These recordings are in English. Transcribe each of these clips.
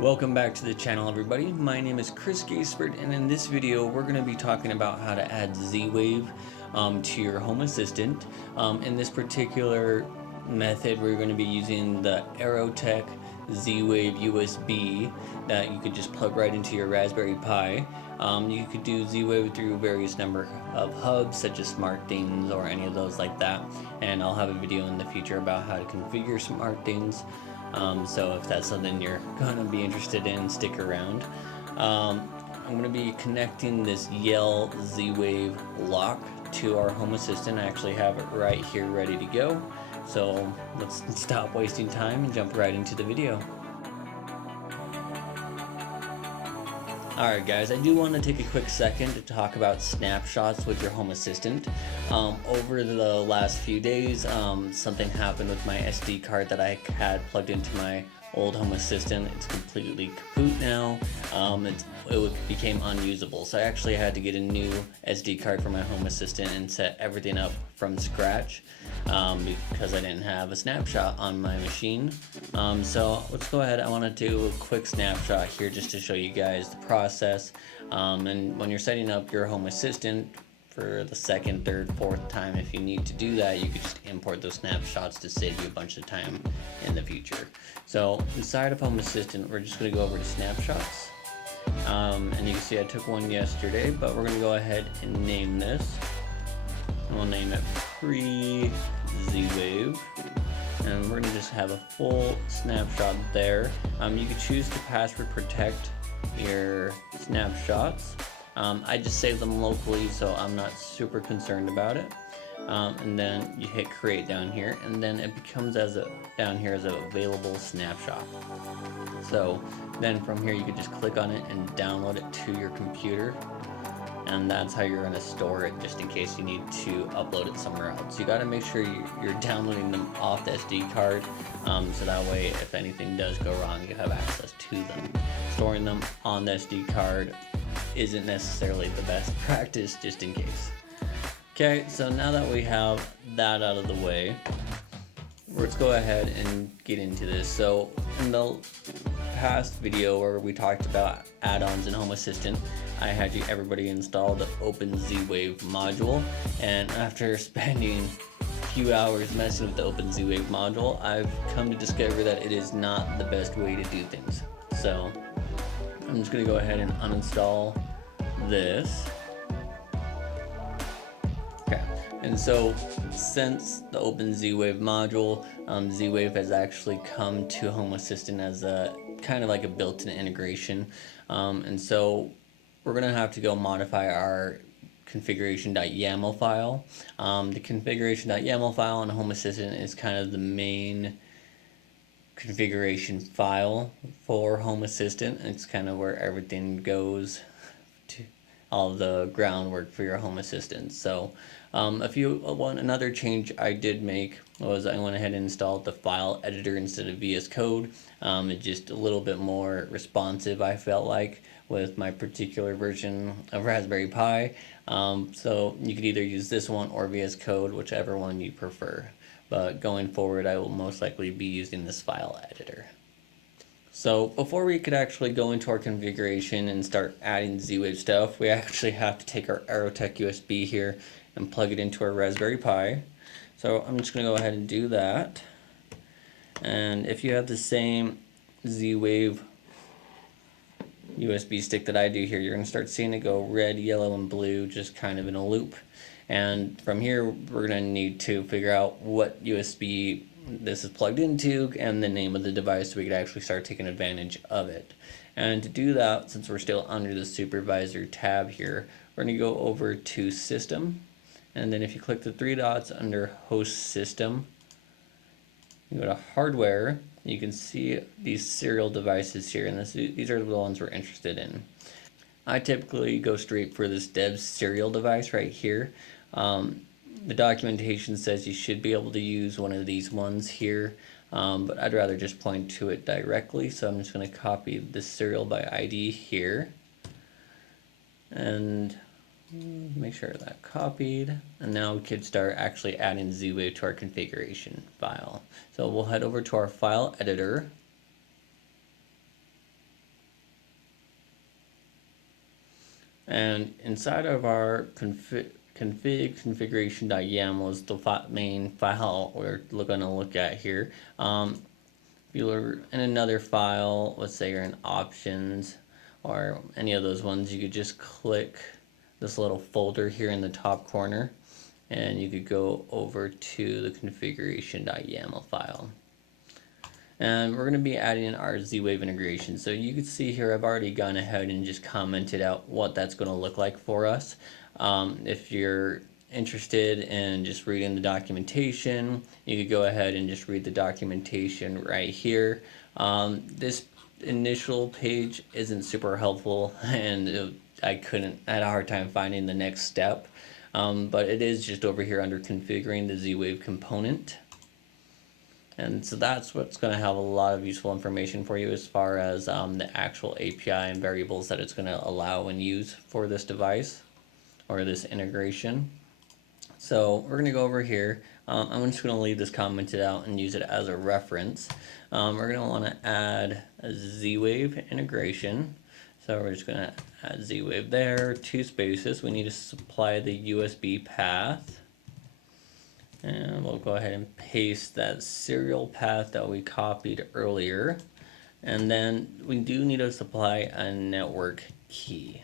Welcome back to the channel, everybody. My name is Chris Gaisford, and in this video we're going to be talking about how to add Z-Wave to your Home Assistant. In this particular method, we're going to be using the aerotech Z-Wave USB that you could just plug right into your Raspberry Pi. You could do Z-Wave through various number of hubs, such as SmartThings or any of those like that, and I'll have a video in the future about how to configure SmartThings. So if that's something you're going to be interested in, stick around. I'm going to be connecting this Yell Z-Wave lock to our Home Assistant. I actually have it right here ready to go. So let's stop wasting time and jump right into the video. Alright guys, I do want to take a quick second to talk about snapshots with your Home Assistant. Over the last few days, something happened with my SD card that I had plugged into my old Home Assistant. It's completely kaput now. It became unusable, so I actually had to get a new SD card for my Home Assistant and set everything up from scratch because I didn't have a snapshot on my machine. So let's go ahead. I want to do a quick snapshot here just to show you guys the process. And when you're setting up your Home Assistant for the second, third, fourth time, if you need to do that, you could just import those snapshots to save you a bunch of time in the future. So inside of Home Assistant, we're just going to go over to snapshots. And you can see I took one yesterday, but we're going to go ahead and name this. And we'll name it Pre-Z-Wave. And we're going to just have a full snapshot there. You can choose to password protect your snapshots. I just save them locally, so I'm not super concerned about it. And then you hit create down here, and then it becomes down here as an available snapshot. So then from here you can just click on it and download it to your computer, and that's how you're going to store it, just in case you need to upload it somewhere else. You got to make sure you're downloading them off the SD card, so that way if anything does go wrong, you have access to them. Storing them on the SD card isn't necessarily the best practice, just in case. Okay, so now that we have that out of the way, let's go ahead and get into this. So in the past video where we talked about add-ons in Home Assistant, I had everybody install the Open Z-Wave module, and after spending a few hours messing with the Open Z-Wave module, I've come to discover that it is not the best way to do things. So I'm just going to go ahead and uninstall this. Okay, and so since the Open Z-Wave module, Z-Wave has actually come to Home Assistant as a kind of like a built-in integration, and so we're going to have to go modify our configuration.yaml file. The configuration.yaml file on Home Assistant is kind of the main configuration file for Home Assistant. It's kind of where everything goes, to all the groundwork for your Home Assistant. So another change I did make was I went ahead and installed the file editor instead of VS Code. It's just a little bit more responsive, I felt like, with my particular version of Raspberry Pi. So you could either use this one or VS Code, whichever one you prefer. But going forward, I will most likely be using this file editor. So before we could actually go into our configuration and start adding Z-Wave stuff, we actually have to take our aerotech USB here and plug it into our Raspberry Pi. So I'm just going to go ahead and do that. And if you have the same Z-Wave USB stick that I do here, you're going to start seeing it go red, yellow, and blue, just kind of in a loop. And from here, we're going to need to figure out what USB this is plugged into and the name of the device so we could actually start taking advantage of it. And to do that, since we're still under the supervisor tab here, we're going to go over to System, and then if you click the three dots under Host System, you go to Hardware. You can see these serial devices here, and these are the ones we're interested in. I typically go straight for this dev serial device right here. The documentation says you should be able to use one of these ones here, but I'd rather just point to it directly, so I'm just going to copy this serial by ID here and make sure that copied, and now we could start actually adding Z-Wave to our configuration file. So we'll head over to our file editor, And inside of our configuration.yaml is the main file we're going to look at here. If you're in another file, let's say you're in options or any of those ones, you could just click this little folder here in the top corner and you could go over to the configuration.yaml file. And we're going to be adding in our Z-Wave integration. So you can see here I've already gone ahead and just commented out what that's going to look like for us. If you're interested in just reading the documentation, you could go ahead and just read the documentation right here. This initial page isn't super helpful and I had a hard time finding the next step. But it is just over here under configuring the Z-Wave component. And so that's what's going to have a lot of useful information for you as far as the actual API and variables that it's going to allow and use for this device or this integration. So we're going to go over here. I'm just going to leave this commented out and use it as a reference. We're going to want to add a Z-Wave integration. So we're just going to add Z-Wave there, 2 spaces. We need to supply the USB path. And we'll go ahead and paste that serial path that we copied earlier. And then we do need to supply a network key.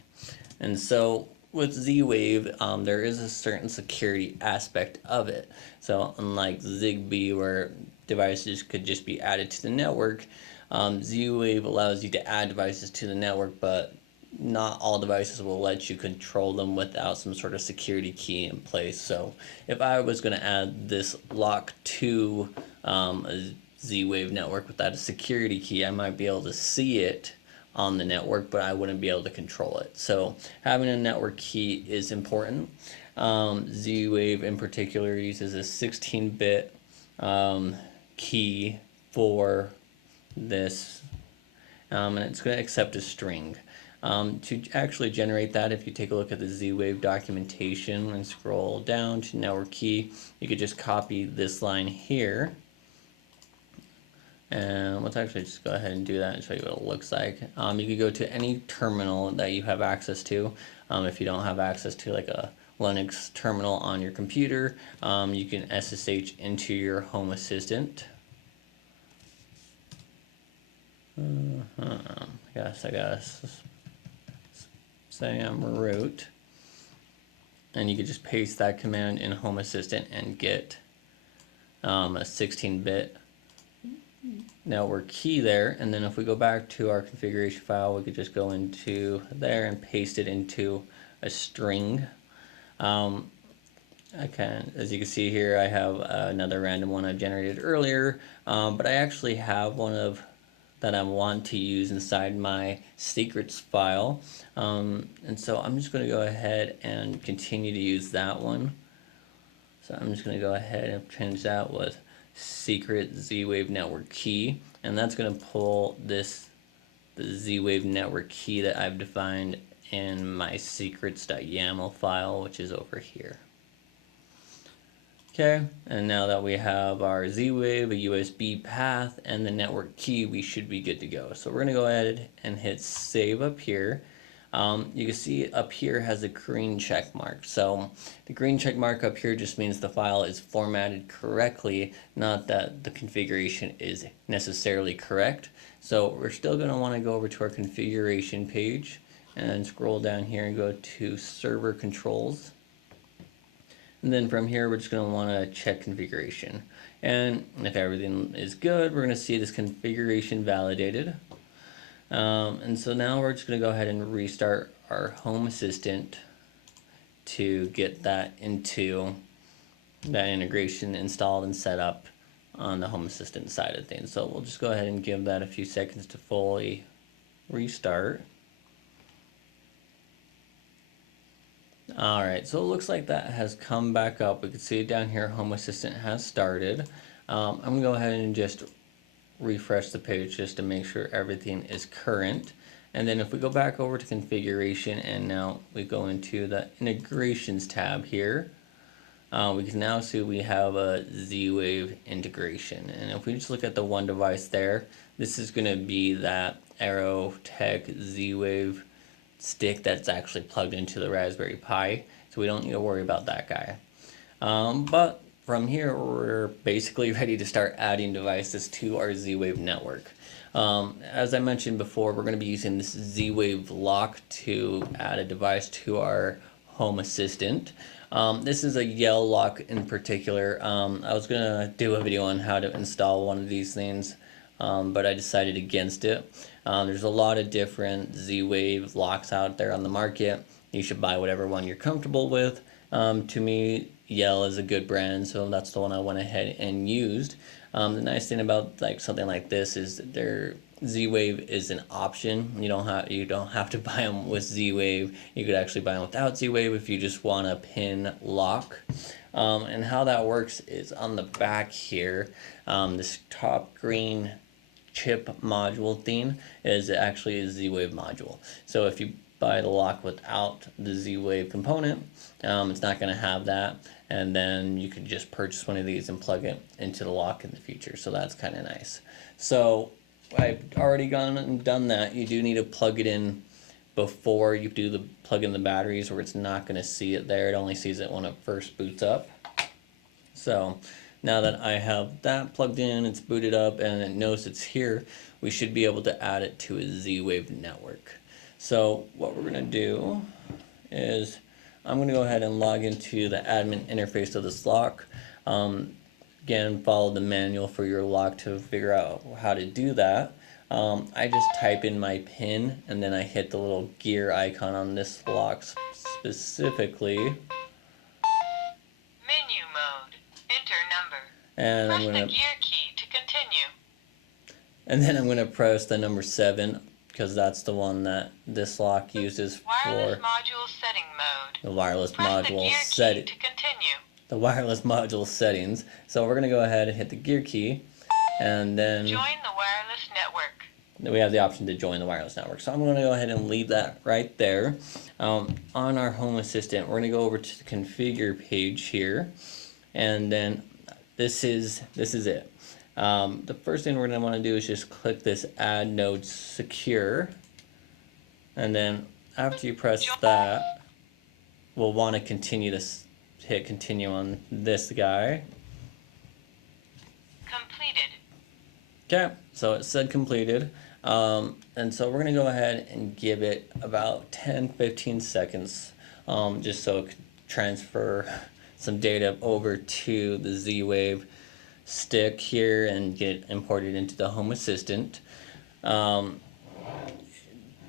And so with Z-Wave, there is a certain security aspect of it. So unlike Zigbee, where devices could just be added to the network, Z-Wave allows you to add devices to the network, but not all devices will let you control them without some sort of security key in place. So if I was going to add this lock to a Z-Wave network without a security key, I might be able to see it on the network, but I wouldn't be able to control it. So having a network key is important. Z-Wave in particular uses a 16-bit key for this, and it's going to accept a string. To actually generate that, if you take a look at the Z-Wave documentation and scroll down to network key, you could just copy this line here. And let's actually just go ahead and do that and show you what it looks like. You could go to any terminal that you have access to. If you don't have access to like a Linux terminal on your computer, you can SSH into your Home Assistant. I guess I gotta say I'm root, and you could just paste that command in Home Assistant and get a 16-bit network key there. And then if we go back to our configuration file, we could just go into there and paste it into a string. As you can see here, I have another random one I generated earlier, but I actually have one that I want to use inside my secrets file. And so I'm just going to go ahead and continue to use that one. So I'm just going to go ahead and change that with secret Z-Wave network key, and that's going to pull the Z-Wave network key that I've defined in my secrets.yaml file, which is over here. Okay, and now that we have our Z-Wave, a USB path, and the network key, we should be good to go. So we're going to go ahead and hit save up here. You can see up here has a green check mark. So the green check mark up here just means the file is formatted correctly, not that the configuration is necessarily correct. So we're still going to want to go over to our configuration page and scroll down here and go to server controls. And then from here, we're just going to want to check configuration. And if everything is good, we're going to see this configuration validated. And so now we're just going to go ahead and restart our Home Assistant to get that into that integration installed and set up on the Home Assistant side of things. So we'll just go ahead and give that a few seconds to fully restart. Alright, so it looks like that has come back up. We can see down here Home Assistant has started. I'm going to go ahead and just refresh the page just to make sure everything is current. And then if we go back over to configuration and now we go into the integrations tab here, we can now see we have a Z-Wave integration. And if we just look at the one device there, this is going to be that aerotech Z-Wave stick that's actually plugged into the Raspberry Pi, so we don't need to worry about that guy. But from here, we're basically ready to start adding devices to our Z-Wave network. As I mentioned before, we're going to be using this Z-Wave lock to add a device to our home assistant. This is a Yell lock in particular. I was going to do a video on how to install one of these things, but I decided against it. There's a lot of different Z-Wave locks out there on the market. You should buy whatever one you're comfortable with. To me, Yell is a good brand, so that's the one I went ahead and used. The nice thing about something like this is that their Z-Wave is an option. You don't have to buy them with Z-Wave. You could actually buy them without Z-Wave if you just want a pin lock. And how that works is on the back here, this top green chip module thing is actually a Z-Wave module. So if you buy the lock without the Z-Wave component, it's not going to have that, and then you could just purchase one of these and plug it into the lock in the future. So that's kind of nice. So I've already gone and done that. You do need to plug it in before you do the plug in the batteries, or it's not going to see it there. It only sees it when it first boots up. So now that I have that plugged in, it's booted up, and it knows it's here, we should be able to add it to a Z-Wave network. So what we're going to do is I'm going to go ahead and log into the admin interface of this lock. Again, follow the manual for your lock to figure out how to do that. I just type in my PIN, and then I hit the little gear icon on this lock specifically. Menu mode. Enter number. And press the gear key to continue. And then I'm going to press the number 7, because that's the one that this lock uses wireless for module setting mode. the wireless press module the gear setting. key to continue. The wireless module settings. So we're going to go ahead and hit the gear key, and then join the wireless network. we have the option to join the wireless network. So I'm going to go ahead and leave that right there. On our home assistant, we're going to go over to the configure page here, and then this is it. The first thing we're going to want to do is just click this add node secure, and then after you press that, we'll want to continue this. Hit continue on this guy. Completed. Okay, so it said completed. And so we're going to go ahead and give it about 10-15 seconds, just so it can transfer some data over to the Z-Wave stick here and get it imported into the home assistant.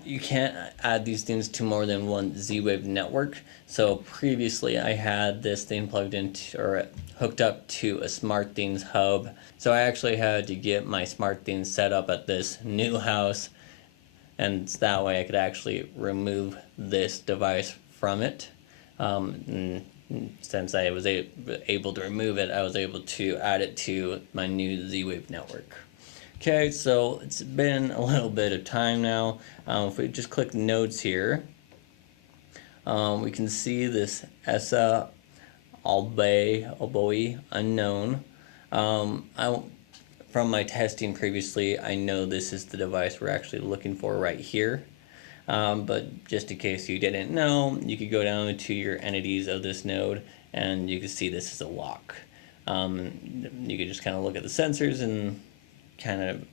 You can't add these things to more than one Z-Wave network. So previously I had this thing plugged into or hooked up to a SmartThings hub. So I actually had to get my SmartThings set up at this new house, and that way I could actually remove this device from it. And since I was able to remove it, I was able to add it to my new Z-Wave network. Okay, so it's been a little bit of time now. If we just click nodes here, we can see this ESA Alboy unknown. From my testing previously, I know this is the device we're actually looking for right here. But just in case you didn't know, you could go down to your entities of this node, and you can see this is a lock. You could just kind of look at the sensors and kind of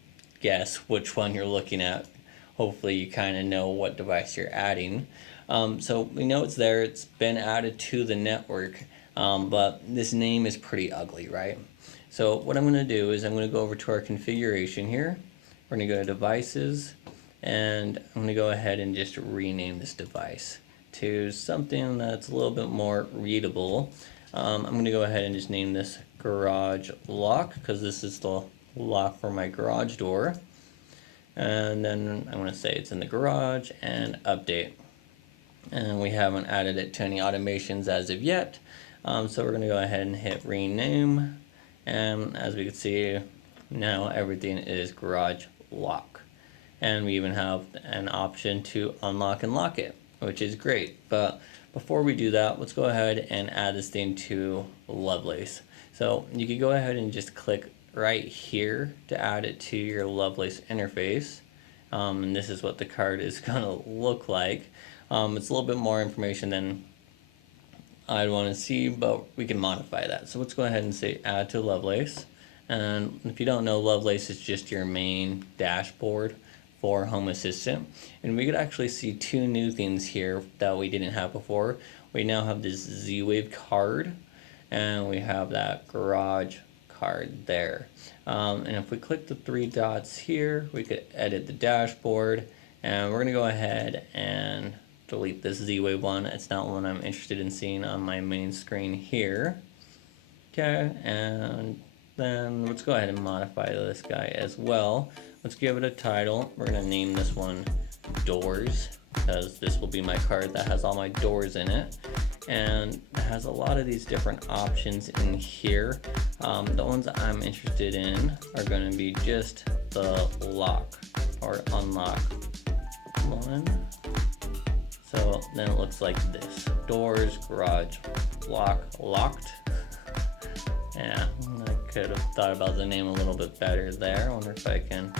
guess which one you're looking at. Hopefully you kind of know what device you're adding. So we know it's there, it's been added to the network, but this name is pretty ugly, right? So what I'm going to do is I'm going to go over to our configuration here. We're going to go to devices, and I'm going to go ahead and just rename this device to something that's a little bit more readable. I'm going to go ahead and just name this garage lock, because this is the lock for my garage door. And then I'm going to say it's in the garage and update. And we haven't added it to any automations as of yet. So we're going to go ahead and hit rename. And as we can see, now everything is garage lock. And we even have an option to unlock and lock it, which is great. But before we do that, let's go ahead and add this thing to Lovelace. So you could go ahead and just click right here to add it to your Lovelace interface. and this is what the card is gonna look like. It's a little bit more information than I'd want to see, but we can modify that. So let's go ahead and say add to Lovelace. And if you don't know, Lovelace is just your main dashboard for Home Assistant. And we could actually see two new things here that we didn't have before. We now have this Z-Wave card, and we have that garage card there. And if we click the three dots here, we could edit the dashboard, and we're gonna go ahead and delete this Z-Wave one. It's not one I'm interested in seeing on my main screen here. Okay, and then let's go ahead and modify this guy as well. Let's give it a title. We're gonna name this one Doors, because this will be my card that has all my doors in it. And it has a lot of these different options in here. The ones that I'm interested in are gonna be just the lock or unlock one. So then it looks like this: doors, garage, lock, locked. Yeah, I could have thought about the name a little bit better there. I wonder if I can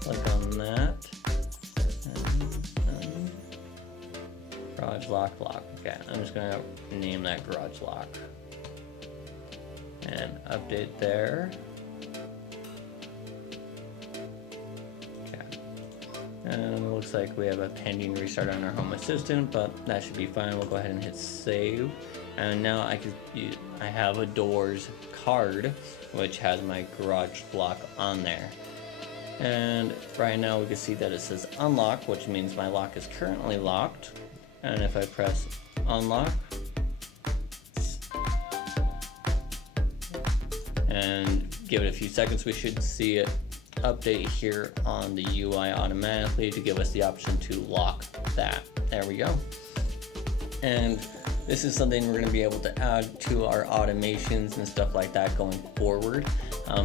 click on that. And garage lock, lock. Okay, I'm just gonna name that garage lock. And update there. And it looks like we have a pending restart on our Home Assistant, but that should be fine. We'll go ahead and hit save. And now I have a doors card, which has my garage lock on there. And right now we can see that it says unlock, which means my lock is currently locked. And if I press unlock and give it a few seconds, we should see it update here on the UI automatically to give us the option to lock that. There we go. And this is something we're going to be able to add to our automations and stuff like that going forward.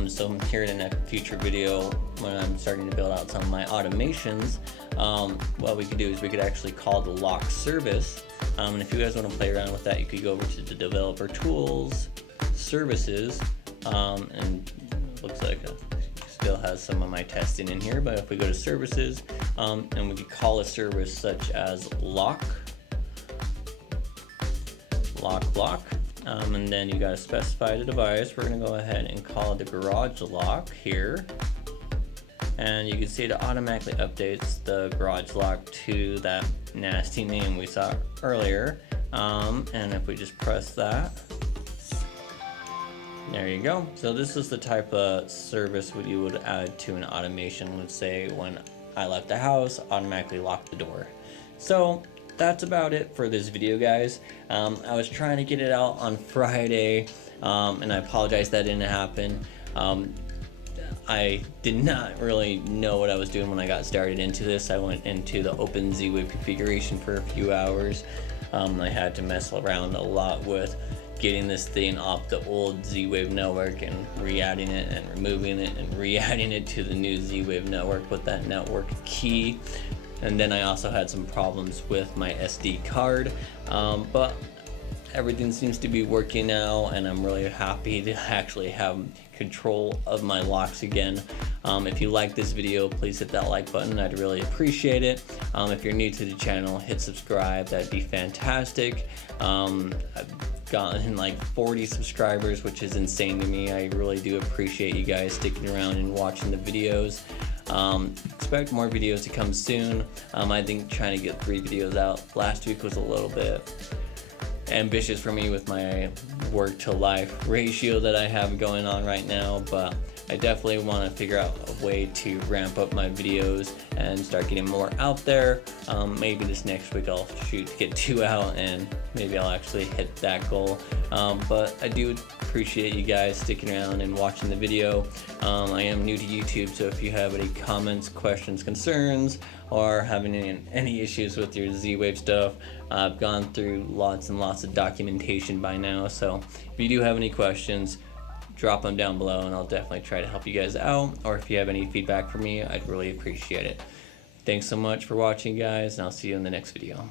So here in a future video, when I'm starting to build out some of my automations, what we could do is we could actually call the lock service. And if you guys want to play around with that, you could go over to the developer tools, services, and it looks like still has some of my testing in here, but if we go to services, and we could call a service such as lock, and then you got to specify the device. We're going to go ahead and call it the garage lock here, and you can see it automatically updates the garage lock to that nasty name we saw earlier. And if we just press that, there you go. So this is the type of service what you would add to an automation. Let's say when I left the house, automatically lock the door. So that's about it for this video, guys. I was trying to get it out on Friday, and I apologize that didn't happen. I did not really know what I was doing when I got started into this. I went into the open Z-Wave configuration for a few hours. I had to mess around a lot with getting this thing off the old Z-Wave network and re-adding it and removing it and re-adding it to the new Z-Wave network with that network key. And then I also had some problems with my SD card, but everything seems to be working now, and I'm really happy to actually have control of my locks again. If you like this video, please hit that like button. I'd really appreciate it. If you're new to the channel, hit subscribe. That'd be fantastic. I've gotten like 40 subscribers, which is insane to me. I really do appreciate you guys sticking around and watching the videos. Expect more videos to come soon. I think trying to get 3 videos out last week was a little bit ambitious for me with my work to life ratio that I have going on right now, but I definitely want to figure out a way to ramp up my videos and start getting more out there. Maybe this next week I'll shoot to get 2 out, and maybe I'll actually hit that goal. But I do appreciate you guys sticking around and watching the video. I am new to YouTube, so if you have any comments, questions, concerns, or having any issues with your Z-Wave stuff, I've gone through lots and lots of documentation by now, so if you do have any questions, drop them down below and I'll definitely try to help you guys out. Or if you have any feedback for me, I'd really appreciate it. Thanks so much for watching, guys, and I'll see you in the next video.